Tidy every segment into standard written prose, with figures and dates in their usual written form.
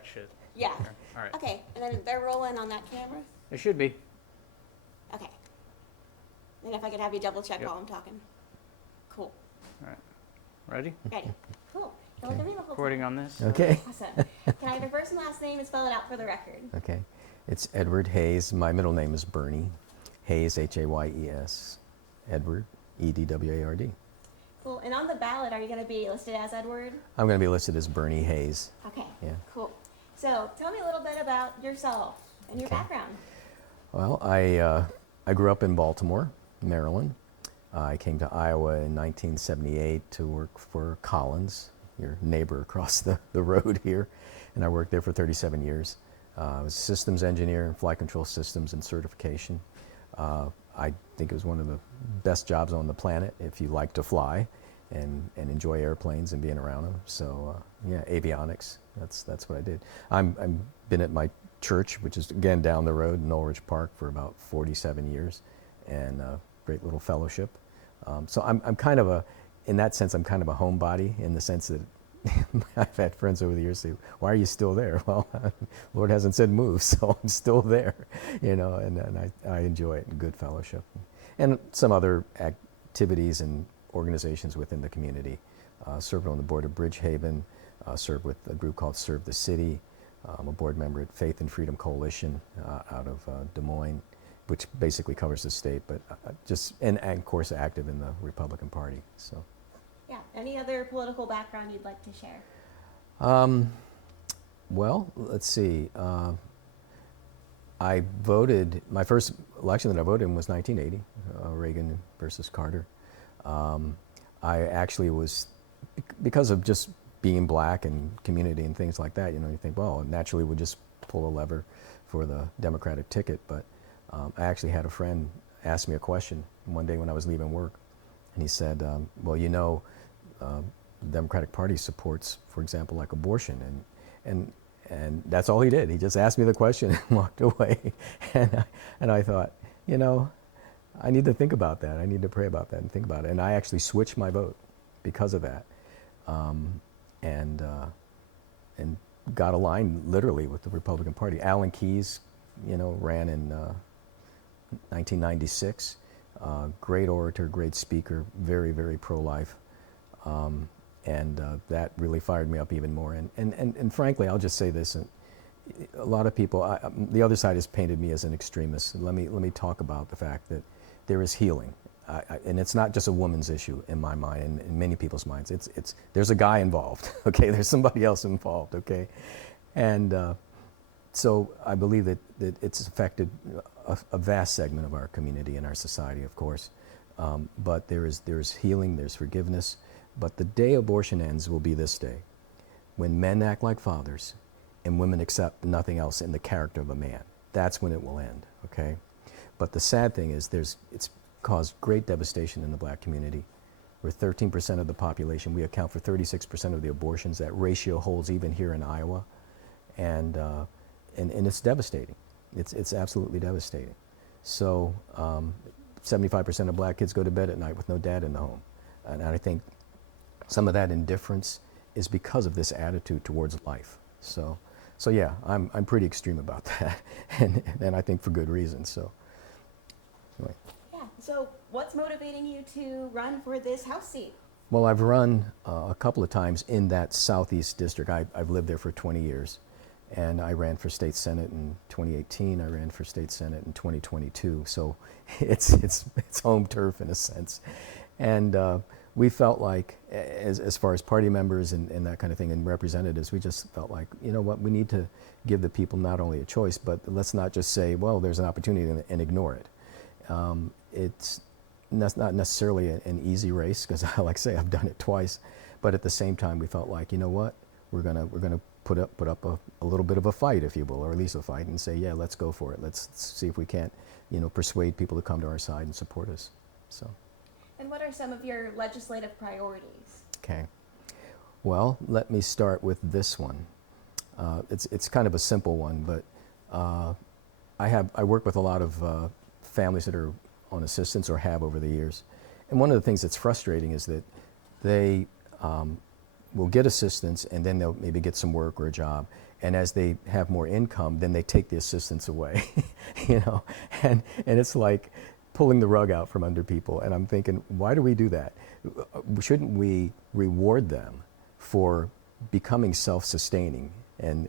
that should. Yeah. Okay. All right. Okay, and then they're rolling on that camera? It should be. Okay. Then if I could have you double check Yep. while I'm talking. Cool. All right. Ready? Ready. Cool. Look at me the whole Recording time. on this? Okay. Awesome. Can I have your first and last name and spell it out for the record? Okay. It's Edward Hayes. My middle name is Bernie. Hayes, Hayes. Edward, Edward. Cool. And on the ballot, are you going to be listed as Edward? I'm going to be listed as Bernie Hayes. Okay. Yeah. Cool. So tell me a little bit about yourself and your Okay. background. Well, I grew up in Baltimore, Maryland. I came to Iowa in 1978 to work for Collins, your neighbor across the road here, and I worked there for 37 years. I was a systems engineer in flight control systems and certification. I think it was one of the best jobs on the planet if you like to fly and enjoy airplanes and being around them. So yeah, avionics, that's what I did. I'm been at my church, which is again down the road in Norwich Park, for about 47 years, and great little fellowship. So I'm kind of in that sense, I'm kind of a homebody in the sense that I've had friends over the years say, "Why are you still there?" Well, Lord hasn't said move, so I'm still there, and I enjoy it, and good fellowship. And some other activities and organizations within the community. Served on the board of Bridgehaven, served with a group called Serve the City. I'm a board member at Faith and Freedom Coalition out of Des Moines, which basically covers the state, but and of course active in the Republican Party. So. Yeah. Any other political background you'd like to share? Well, let's see. I voted, my first election that I voted in was 1980, Reagan versus Carter. I actually was, because of just being black and community and things like that, you think, well, naturally we'll just pull a lever for the Democratic ticket. But I actually had a friend ask me a question one day when I was leaving work. And he said, well, the Democratic Party supports, for example, like abortion. And that's all he did. He just asked me the question and walked away. And I thought, I need to think about that. I need to pray about that and think about it. And I actually switched my vote because of that. And got aligned literally with the Republican Party. Alan Keyes, ran in 1996. Great orator, great speaker, very, very pro-life. And that really fired me up even more. And frankly, I'll just say this, a lot of people, the other side has painted me as an extremist. Let me talk about the fact that there is healing. And it's not just a woman's issue in my mind and in many people's minds. There's a guy involved, okay? There's somebody else involved, okay? And so I believe that it's affected a vast segment of our community and our society, of course. But there's healing, there's forgiveness. But the day abortion ends will be this day, when men act like fathers and women accept nothing else in the character of a man. That's when it will end, okay? But the sad thing is it's caused great devastation in the black community. We're 13% of the population. We account for 36% of the abortions. That ratio holds even here in Iowa. And it's devastating. It's absolutely devastating. So 75% of black kids go to bed at night with no dad in the home. And I think some of that indifference is because of this attitude towards life. So yeah, I'm pretty extreme about that, and I think for good reason. So anyway. Yeah. So what's motivating you to run for this House seat? Well, I've run a couple of times in that Southeast district. I've lived there for 20 years, and I ran for state senate in 2018. I ran for state senate in 2022. So it's home turf in a sense, and we felt like, as far as party members and that kind of thing, and representatives, we just felt like, we need to give the people not only a choice, but let's not just say, well, there's an opportunity and ignore it. It's not necessarily an easy race, because like I say, I've done it twice, but at the same time, we felt like, we're gonna put up a little bit of a fight, if you will, or at least a fight, and say, yeah, let's go for it. Let's see if we can't, persuade people to come to our side and support us. So. And what are some of your legislative priorities? Okay. Well, let me start with this one. It's kind of a simple one, but I work with a lot of families that are on assistance or have over the years. And one of the things that's frustrating is that they will get assistance and then they'll maybe get some work or a job, And as they have more income, then they take the assistance away, you know, and it's like pulling the rug out from under people. And I'm thinking, why do we do that? Shouldn't we reward them for becoming self-sustaining and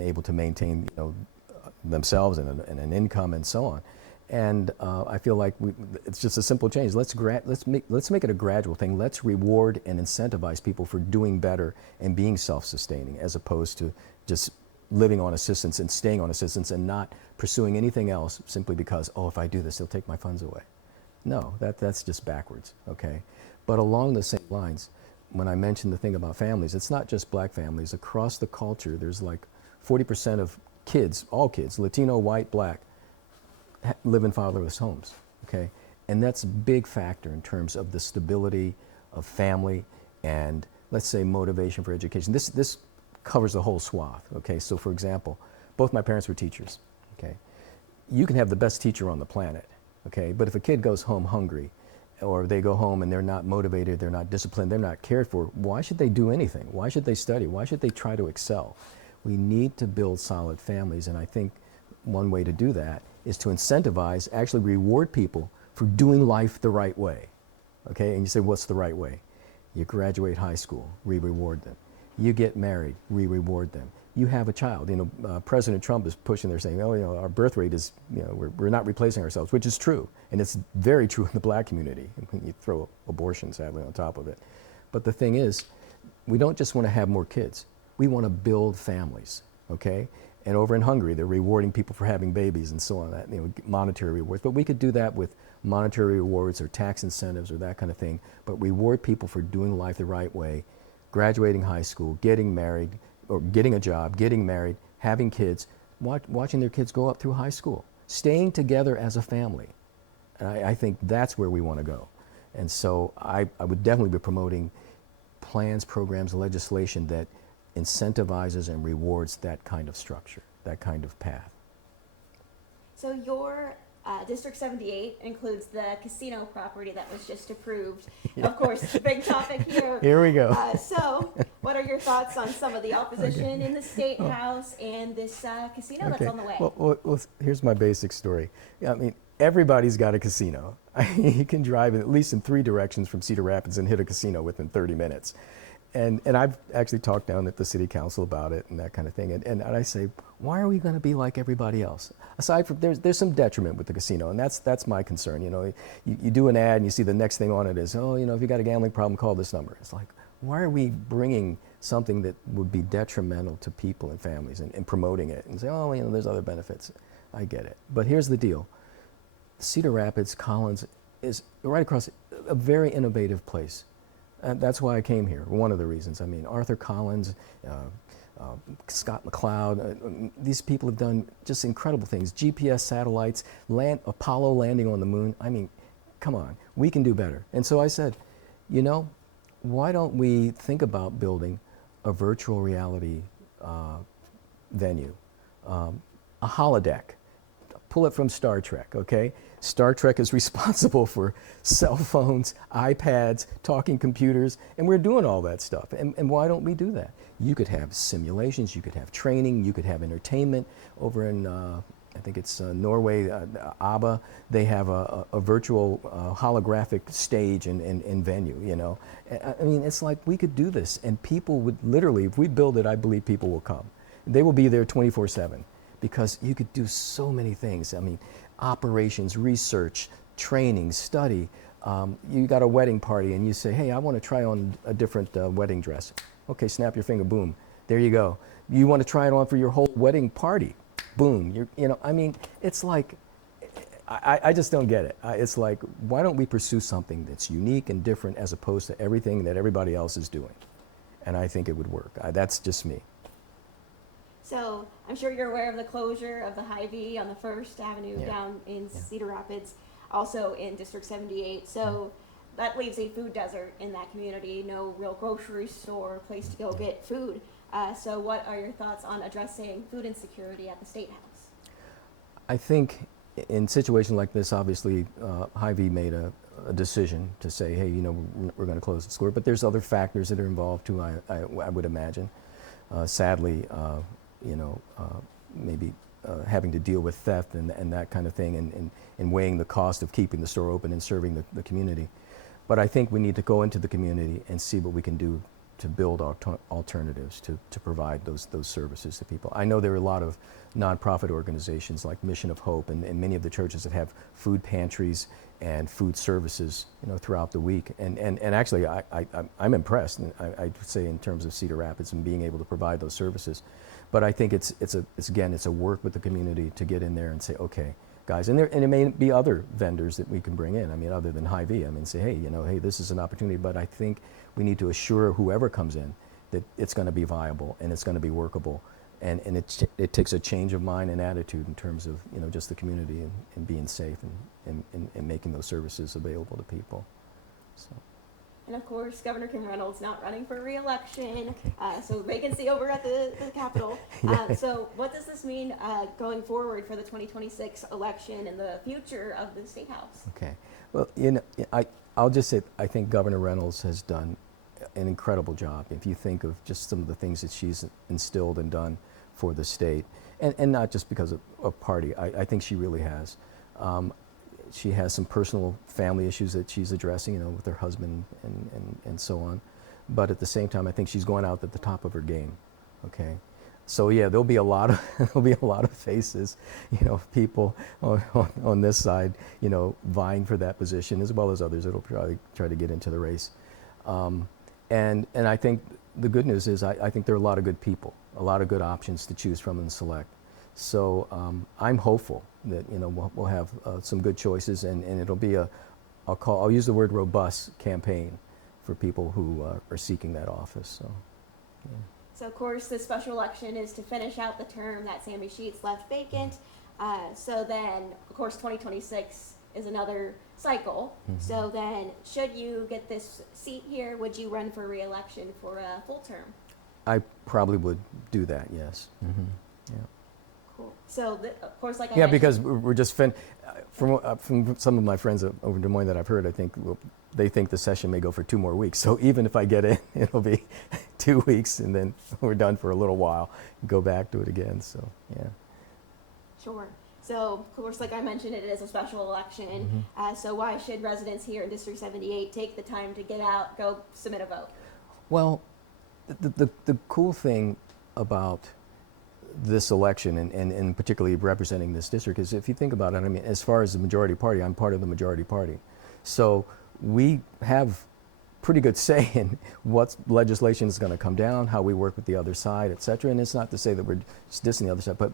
able to maintain, you know, themselves and an income and so on? And I feel like it's just a simple change. Let's make it a gradual thing. Let's reward and incentivize people for doing better and being self-sustaining, as opposed to just living on assistance and staying on assistance and not pursuing anything else simply because, oh, if I do this, they'll take my funds away. No, that's just backwards, okay? But along the same lines, when I mentioned the thing about families, it's not just black families. Across the culture, there's like 40% of kids, all kids, Latino, white, black, live in fatherless homes, okay? And that's a big factor in terms of the stability of family and, let's say, motivation for education. This covers the whole swath, okay? So for example, both my parents were teachers, okay? You can have the best teacher on the planet, okay? But if a kid goes home hungry, or they go home and they're not motivated, they're not disciplined, they're not cared for, why should they do anything? Why should they study? Why should they try to excel? We need to build solid families, and I think one way to do that is to incentivize, actually reward people for doing life the right way, okay? And you say, what's the right way? You graduate high school, we reward them. You get married, we reward them. You have a child. You know, President Trump is pushing there saying, oh, you know, our birth rate is, you know, we're not replacing ourselves, which is true. And it's very true in the black community. You throw abortion, sadly, on top of it. But the thing is, we don't just want to have more kids. We want to build families, okay? And over in Hungary, they're rewarding people for having babies and so on, that, you know, monetary rewards. But we could do that with monetary rewards or tax incentives or that kind of thing, but reward people for doing life the right way, graduating high school, getting married, or getting a job, getting married, having kids, watching their kids go up through high school, staying together as a family. And I think that's where we want to go. And so I would definitely be promoting plans, programs, legislation that incentivizes and rewards that kind of structure, that kind of path. So your District 78 includes the casino property that was just approved. Yeah. Of course, it's a big topic here. Here we go. So what are your thoughts on some of the opposition in the State House and this casino that's on the way? Well, here's my basic story. I mean, everybody's got a casino. You can drive at least in 3 directions from Cedar Rapids and hit a casino within 30 minutes. And I've actually talked down at the city council about it and that kind of thing. And I say, why are we going to be like everybody else? Aside from, there's some detriment with the casino, and that's my concern. You know, you do an ad and you see the next thing on it is, oh, you know, if you got a gambling problem, call this number. It's like, why are we bringing something that would be detrimental to people and families and promoting it and say, oh, you know, there's other benefits. I get it. But here's the deal. Cedar Rapids, Collins is right across, a very innovative place. That's why I came here, one of the reasons. I mean, Arthur Collins, Scott McCloud, these people have done just incredible things. GPS satellites, Apollo landing on the moon. I mean, come on, we can do better. And so I said, you know, why don't we think about building a virtual reality venue, a holodeck. Pull it from Star Trek, okay? Star Trek is responsible for cell phones, iPads, talking computers, and we're doing all that stuff. And why don't we do that? You could have simulations, you could have training, you could have entertainment. Over in, I think it's Norway, ABBA, they have a virtual holographic stage and venue, you know? I mean, it's like we could do this, and people would literally, if we build it, I believe people will come. They will be there 24/7. Because you could do so many things. I mean, operations, research, training, study. You got a wedding party and you say, hey, I want to try on a different wedding dress. Okay, snap your finger, boom, there you go. You want to try it on for your whole wedding party, boom. You know, I mean, it's like, I just don't get it. It's like, why don't we pursue something that's unique and different as opposed to everything that everybody else is doing? And I think it would work. That's just me. So I'm sure you're aware of the closure of the Hy-Vee on the 1st Avenue down in Cedar Rapids, also in District 78. So that leaves a food desert in that community, no real grocery store, place to go get food. So what are your thoughts on addressing food insecurity at the State House? I think in situations like this, obviously, Hy-Vee made a decision to say, hey, you know, we're going to close the store, but there's other factors that are involved too, I would imagine. sadly, maybe having to deal with theft and that kind of thing, and weighing the cost of keeping the store open and serving the community. But I think we need to go into the community and see what we can do to build alternatives to provide those services to people. I know there are a lot of nonprofit organizations like Mission of Hope and many of the churches that have food pantries and food services, throughout the week. And actually, I'm impressed, I'd say, in terms of Cedar Rapids and being able to provide those services. But I think it's a work with the community to get in there and say, okay, guys, and it may be other vendors that we can bring in. I mean, other than Hy-Vee. I mean, say, hey, this is an opportunity. But I think we need to assure whoever comes in that it's going to be viable and it's going to be workable. And it takes a change of mind and attitude in terms of just the community and being safe and making those services available to people. So. And of course, Governor Kim Reynolds not running for re-election, so vacancy over at the Capitol. Yeah. So what does this mean going forward for the 2026 election and the future of the State House? Okay. Well, I'll just say I think Governor Reynolds has done an incredible job. If you think of just some of the things that she's instilled and done for the state, and not just because of party, I think she really has. She has some personal family issues that she's addressing, with her husband and so on. But at the same time, I think she's going out at the top of her game. Okay, so yeah, there'll be a lot of faces, people on this side, vying for that position, as well as others that'll probably try to get into the race. And I think the good news is I think there are a lot of good people, a lot of good options to choose from and select. So I'm hopeful that we'll have some good choices, and it'll be I'll use the word robust campaign for people who are seeking that office. So, yeah. So of course, the special election is to finish out the term that Sammy Sheets left vacant. So then, of course, 2026 is another cycle. Mm-hmm. So then, should you get this seat here, would you run for re-election for a full term? I probably would do that. Yes. Mm-hmm. Yeah. Cool. So of course, like I yeah, mentioned, because we're just from some of my friends over in Des Moines that I've heard, I think they think the session may go for 2 more weeks. So even if I get in, it'll be 2 weeks, and then we're done for a little while. Go back to it again. So yeah. Sure. So of course, like I mentioned, it is a special election. Mm-hmm. So why should residents here in District 78 take the time to get out, go submit a vote? Well, the cool thing about this election, and particularly representing this district, is if you think about it, I mean, as far as the majority party, I'm part of the majority party. So we have pretty good say in what legislation is going to come down, how we work with the other side, et cetera. And it's not to say that we're just dissing the other side, but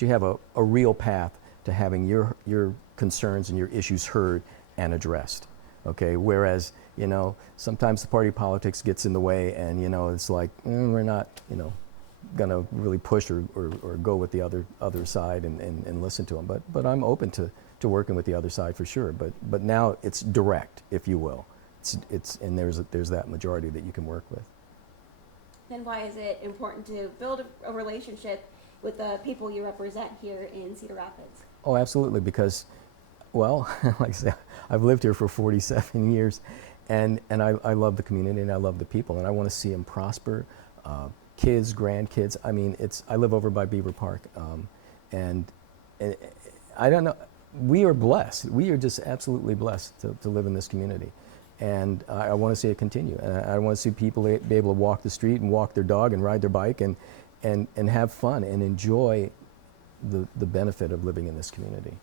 you have a real path to having your concerns and your issues heard and addressed. Okay, whereas, sometimes the party politics gets in the way, and, it's like, we're not, going to really push or go with the other side and listen to them. But I'm open to working with the other side for sure. But now it's direct, if you will. And there's that majority that you can work with. Then why is it important to build a relationship with the people you represent here in Cedar Rapids? Oh, absolutely, because, well, like I said, I've lived here for 47 years, and I love the community, and I love the people, and I want to see them prosper. Kids, grandkids. I mean, I live over by Beaver Park, and I don't know. We are blessed. We are just absolutely blessed to live in this community, and I want to see it continue. And I want to see people be able to walk the street and walk their dog and ride their bike and have fun and enjoy the benefit of living in this community.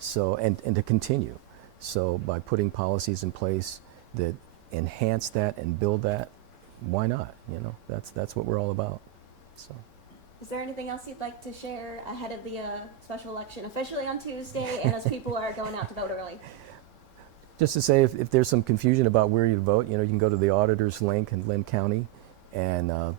So and to continue. So by putting policies in place that enhance that and build that, why not? That's what we're all about. So. Is there anything else you'd like to share ahead of the special election officially on Tuesday, and as people are going out to vote early? Just to say, if there's some confusion about where you vote, you can go to the auditor's link in Lynn County, and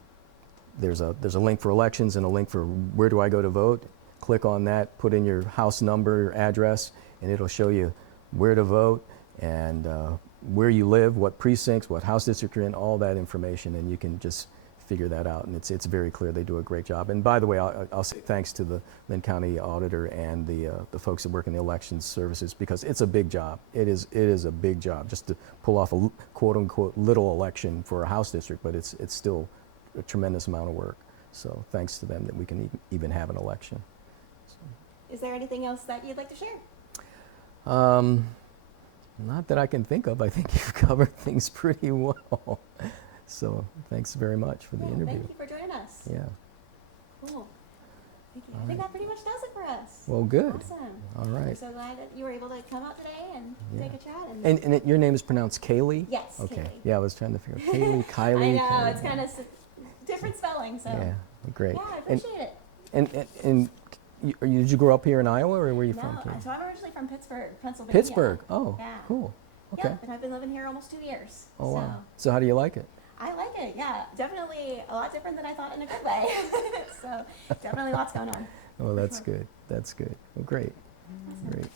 there's a link for elections and a link for where do I go to vote. Click on that, put in your house number, your address, and it'll show you where to vote and where you live, what precincts, what house district you're in, all that information, and you can just figure that out. And it's very clear. They do a great job. And by the way, I'll say thanks to the Lynn County auditor and the folks that work in the elections services, because it's a big job. It is a big job just to pull off a quote unquote little election for a house district, but it's still a tremendous amount of work. So thanks to them that we can even have an election. Is there anything else that you'd like to share? Not that I can think of. I think you've covered things pretty well. So thanks very much for the interview. Thank you for joining us. Yeah. Cool. Thank you. All I think right. that pretty much does it for us. Well, good. Awesome. All We're right. so glad that you were able to come out today and Yeah. take a chat. And your name is pronounced Kaylee? Yes, Okay. Kaylee. Yeah, I was trying to figure out Kaylee, Kylie. I know, Kaylee. it's kind of different spelling, so. Yeah, great. Yeah, I appreciate it. And did you grow up here in Iowa, or where are you from? No, Kaylee? so I'm originally from Pittsburgh, Pennsylvania. Pittsburgh. Oh, Yeah. cool. Okay. Yeah, and I've been living here almost 2 years. Oh, so. wow. So how do you like it? I like it, yeah. Definitely a lot different than I thought in a good way. So definitely lots going on. Oh, that's sure. good. That's good. Well, great. Awesome. Great.